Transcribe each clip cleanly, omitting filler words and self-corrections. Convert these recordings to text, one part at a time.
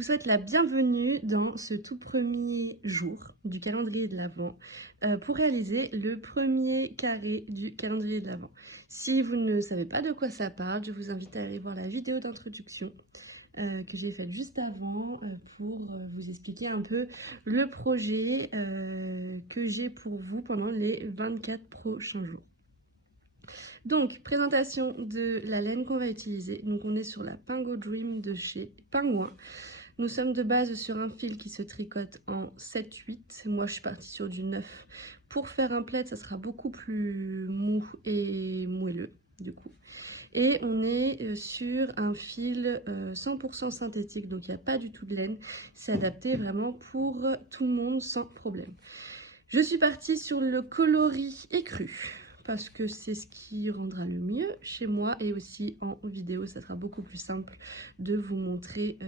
vous souhaite la bienvenue dans ce tout premier jour du calendrier de l'Avent pour réaliser le premier carré du calendrier de l'Avent. Si vous ne savez pas de quoi ça parle, je vous invite à aller voir la vidéo d'introduction que j'ai faite juste avant pour vous expliquer un peu le projet que j'ai pour vous pendant les 24 prochains jours. Donc, présentation de la laine qu'on va utiliser. Donc, on est sur la Pingo Dream de chez Pingouin. Nous sommes de base sur un fil qui se tricote en 7-8. Moi, je suis partie sur du 9. Pour faire un plaid, ça sera beaucoup plus mou et moelleux, du coup. Et on est sur un fil 100% synthétique, donc il n'y a pas du tout de laine. C'est adapté vraiment pour tout le monde sans problème. Je suis partie sur le coloris écru parce que c'est ce qui rendra le mieux chez moi et aussi en vidéo, ça sera beaucoup plus simple de vous montrer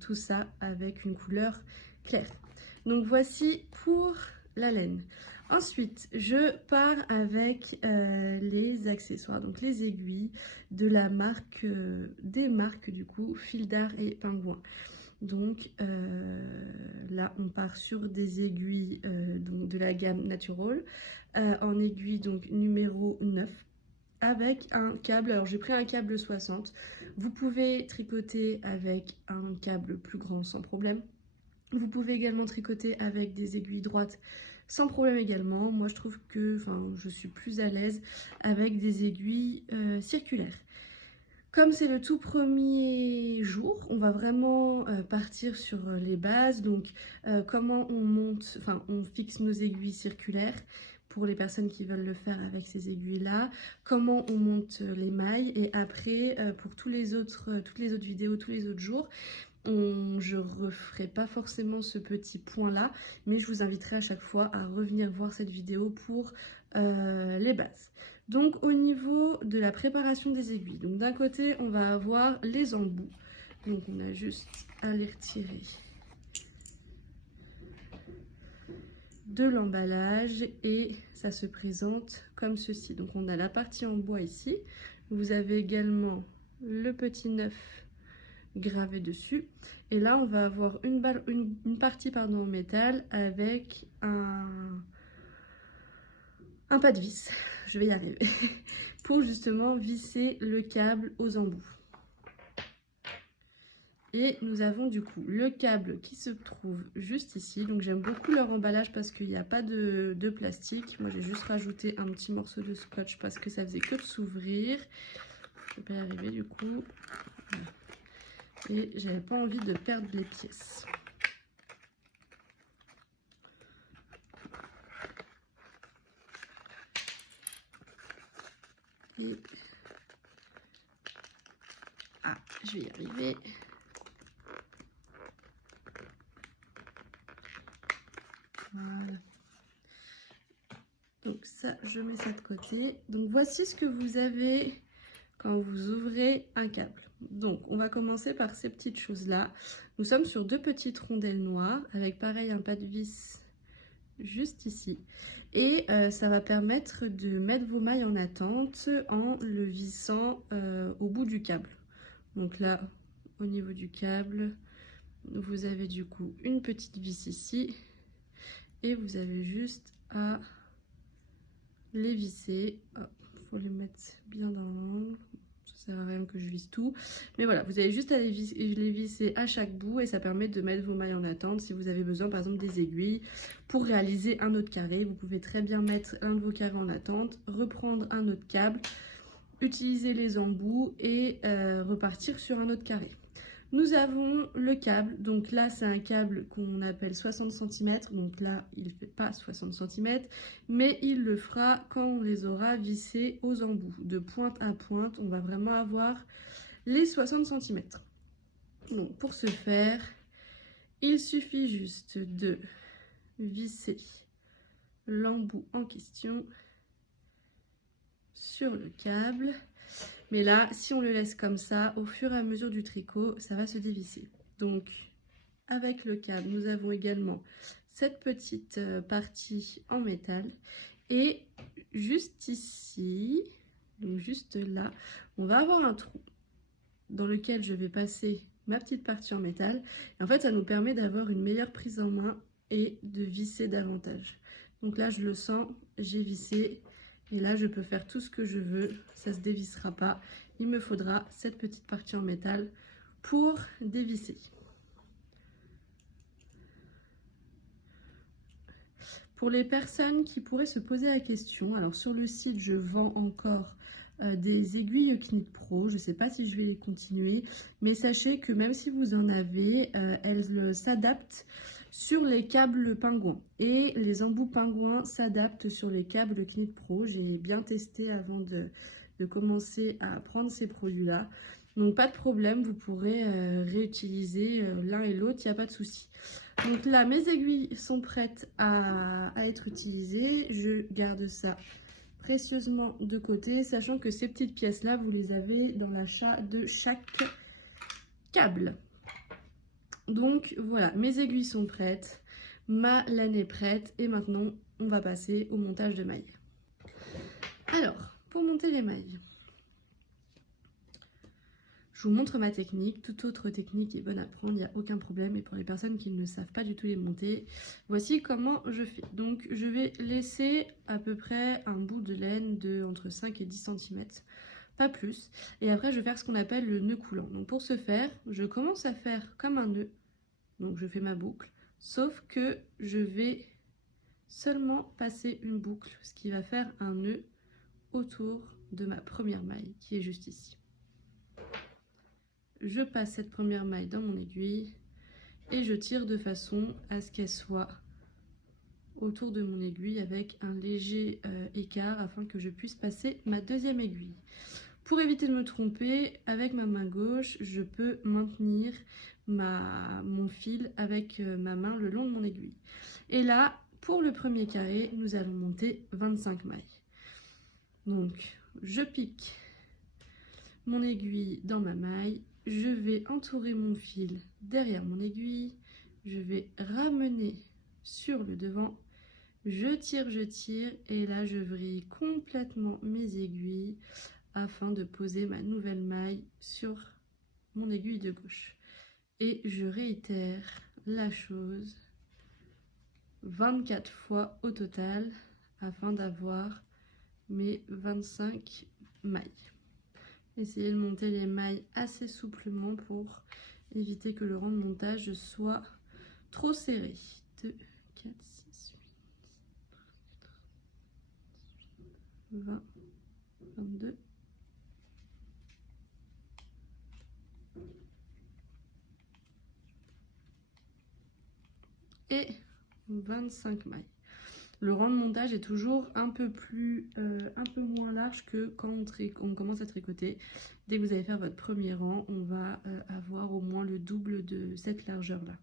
tout ça avec une couleur claire. Donc voici pour la laine. Ensuite, je pars avec les accessoires, donc les aiguilles de la marque, des marques du coup, Fil d'Art et Pingouin. Donc là, on part sur des aiguilles donc de la gamme Natural, en aiguille donc numéro 9, avec un câble. Alors j'ai pris un câble 60, vous pouvez tricoter avec un câble plus grand sans problème. Vous pouvez également tricoter avec des aiguilles droites sans problème également. Moi je trouve que je suis plus à l'aise avec des aiguilles circulaires. Comme c'est le tout premier jour, on va vraiment partir sur les bases. Donc comment on monte, on fixe nos aiguilles circulaires pour les personnes qui veulent le faire avec ces aiguilles là, comment on monte les mailles, et après pour toutes les autres vidéos, tous les autres jours, je ne referai pas forcément ce petit point là, mais je vous inviterai à chaque fois à revenir voir cette vidéo pour les bases. Donc au niveau de la préparation des aiguilles, donc d'un côté on va avoir les embouts, donc on a juste à les retirer de l'emballage et ça se présente comme ceci. Donc on a la partie en bois ici, vous avez également le petit 9 gravé dessus, et là on va avoir une partie en métal avec un pas de vis, je vais y arriver, pour justement visser le câble aux embouts. Et nous avons du coup le câble qui se trouve juste ici. Donc j'aime beaucoup leur emballage parce qu'il n'y a pas de plastique. Moi j'ai juste rajouté un petit morceau de scotch parce que ça faisait que de s'ouvrir. Je vais pas y arriver du coup. Voilà. Et j'avais pas envie de perdre les pièces. Et... ah, je vais y arriver. Voilà. Donc ça, je mets ça de côté. Donc voici ce que vous avez quand vous ouvrez un câble. Donc on va commencer par ces petites choses là. Nous sommes sur deux petites rondelles noires avec pareil un pas de vis juste ici, et ça va permettre de mettre vos mailles en attente en le vissant au bout du câble. Donc là au niveau du câble vous avez du coup une petite vis ici et vous avez juste à les visser. Il faut les mettre bien dans l'angle, ça sert à rien que je visse tout, mais voilà, vous avez juste à les visser à chaque bout et ça permet de mettre vos mailles en attente. Si vous avez besoin par exemple des aiguilles pour réaliser un autre carré, vous pouvez très bien mettre un de vos carrés en attente, reprendre un autre câble, utiliser les embouts et repartir sur un autre carré. Nous avons le câble, donc là c'est un câble qu'on appelle 60 cm, donc là il ne fait pas 60 cm, mais il le fera quand on les aura vissés aux embouts. De pointe à pointe, on va vraiment avoir les 60 cm. Donc pour ce faire, il suffit juste de visser l'embout en question sur le câble. Mais là, si on le laisse comme ça, au fur et à mesure du tricot, ça va se dévisser. Donc, avec le câble, nous avons également cette petite partie en métal. Et juste ici, donc juste là, on va avoir un trou dans lequel je vais passer ma petite partie en métal. Et en fait, ça nous permet d'avoir une meilleure prise en main et de visser davantage. Donc là, je le sens, j'ai vissé. Et là, je peux faire tout ce que je veux, ça ne se dévissera pas. Il me faudra cette petite partie en métal pour dévisser. Pour les personnes qui pourraient se poser la question, alors sur le site, je vends encore des aiguilles Knit Pro. Je ne sais pas si je vais les continuer, mais sachez que même si vous en avez, elles s'adaptent sur les câbles pingouins. Et les embouts pingouins s'adaptent sur les câbles Knit Pro. J'ai bien testé avant de commencer à prendre ces produits-là. Donc pas de problème, vous pourrez réutiliser l'un et l'autre, il n'y a pas de souci. Donc là, mes aiguilles sont prêtes à être utilisées. Je garde ça précieusement de côté, sachant que ces petites pièces-là, vous les avez dans l'achat de chaque câble. Donc voilà, mes aiguilles sont prêtes, ma laine est prête et maintenant, on va passer au montage de mailles. Alors, pour monter les mailles, je vous montre ma technique. Toute autre technique est bonne à prendre, il n'y a aucun problème. Et pour les personnes qui ne savent pas du tout les monter, voici comment je fais. Donc je vais laisser à peu près un bout de laine de entre 5 et 10 cm, pas plus. Et après je vais faire ce qu'on appelle le nœud coulant. Donc pour ce faire, je commence à faire comme un nœud. Donc je fais ma boucle, sauf que je vais seulement passer une boucle, ce qui va faire un nœud autour de ma première maille qui est juste ici. Je passe cette première maille dans mon aiguille et je tire de façon à ce qu'elle soit autour de mon aiguille avec un léger écart afin que je puisse passer ma deuxième aiguille. Pour éviter de me tromper, avec ma main gauche, je peux maintenir mon fil avec ma main le long de mon aiguille. Et là, pour le premier carré, nous allons monter 25 mailles. Donc, je pique mon aiguille dans ma maille. Je vais entourer mon fil derrière mon aiguille, je vais ramener sur le devant, je tire et là je vrille complètement mes aiguilles afin de poser ma nouvelle maille sur mon aiguille de gauche. Et je réitère la chose 24 fois au total afin d'avoir mes 25 mailles. Essayez de monter les mailles assez souplement pour éviter que le rang de montage soit trop serré. 2, 4, 6, 8, 20, 22. Et 25 mailles. Le rang de montage est toujours un peu moins large que quand on commence à tricoter. Dès que vous allez faire votre premier rang, on va avoir au moins le double de cette largeur-là.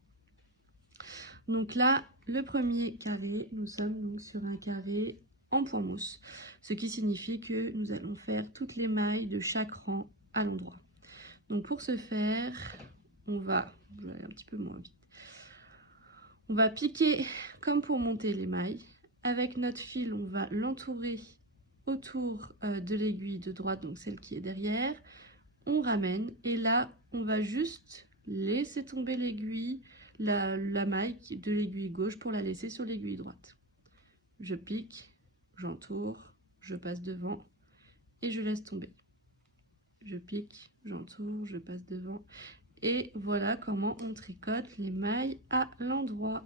Donc là, le premier carré, nous sommes donc sur un carré en point mousse, ce qui signifie que nous allons faire toutes les mailles de chaque rang à l'endroit. Donc pour ce faire, on va, je vais aller un petit peu moins vite, on va piquer comme pour monter les mailles. Avec notre fil, on va l'entourer autour de l'aiguille de droite, donc celle qui est derrière. On ramène et là, on va juste laisser tomber l'aiguille, la maille de l'aiguille gauche pour la laisser sur l'aiguille droite. Je pique, j'entoure, je passe devant et je laisse tomber. Je pique, j'entoure, je passe devant. Et voilà comment on tricote les mailles à l'endroit.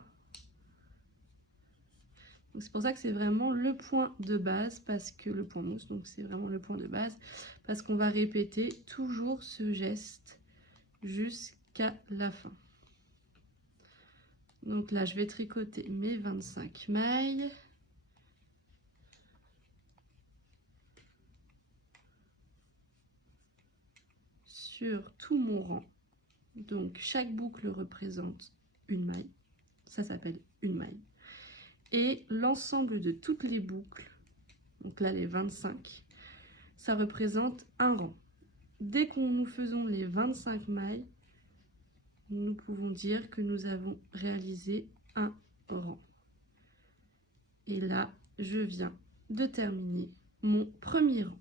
C'est pour ça que c'est vraiment le point de base, parce que le point mousse, donc c'est vraiment le point de base, parce qu'on va répéter toujours ce geste jusqu'à la fin. Donc là, je vais tricoter mes 25 mailles. Sur tout mon rang. Donc chaque boucle représente une maille. Ça s'appelle une maille. Et l'ensemble de toutes les boucles, donc là les 25, ça représente un rang. Dès que nous faisons les 25 mailles, nous pouvons dire que nous avons réalisé un rang. Et là, je viens de terminer mon premier rang.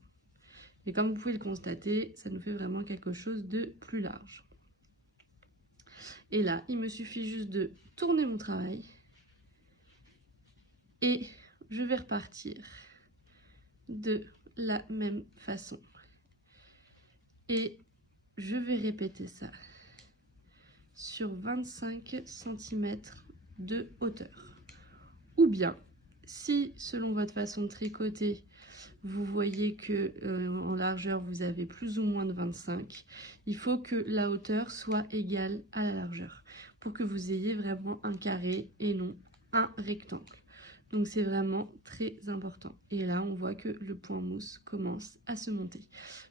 Et comme vous pouvez le constater, ça nous fait vraiment quelque chose de plus large. Et là, il me suffit juste de tourner mon travail et je vais repartir de la même façon. Et je vais répéter ça sur 25 cm de hauteur. Ou bien, si selon votre façon de tricoter, vous voyez que en largeur vous avez plus ou moins de 25, il faut que la hauteur soit égale à la largeur pour que vous ayez vraiment un carré et non un rectangle. Donc c'est vraiment très important. Et là on voit que le point mousse commence à se monter.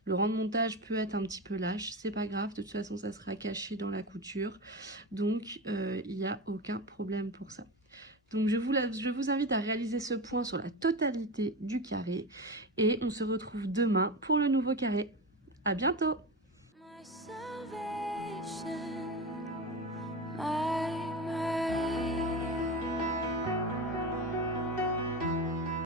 Le rang de montage peut être un petit peu lâche, c'est pas grave, de toute façon ça sera caché dans la couture. Donc il n'y a aucun problème pour ça. Donc je vous invite à réaliser ce point sur la totalité du carré et on se retrouve demain pour le nouveau carré. À bientôt!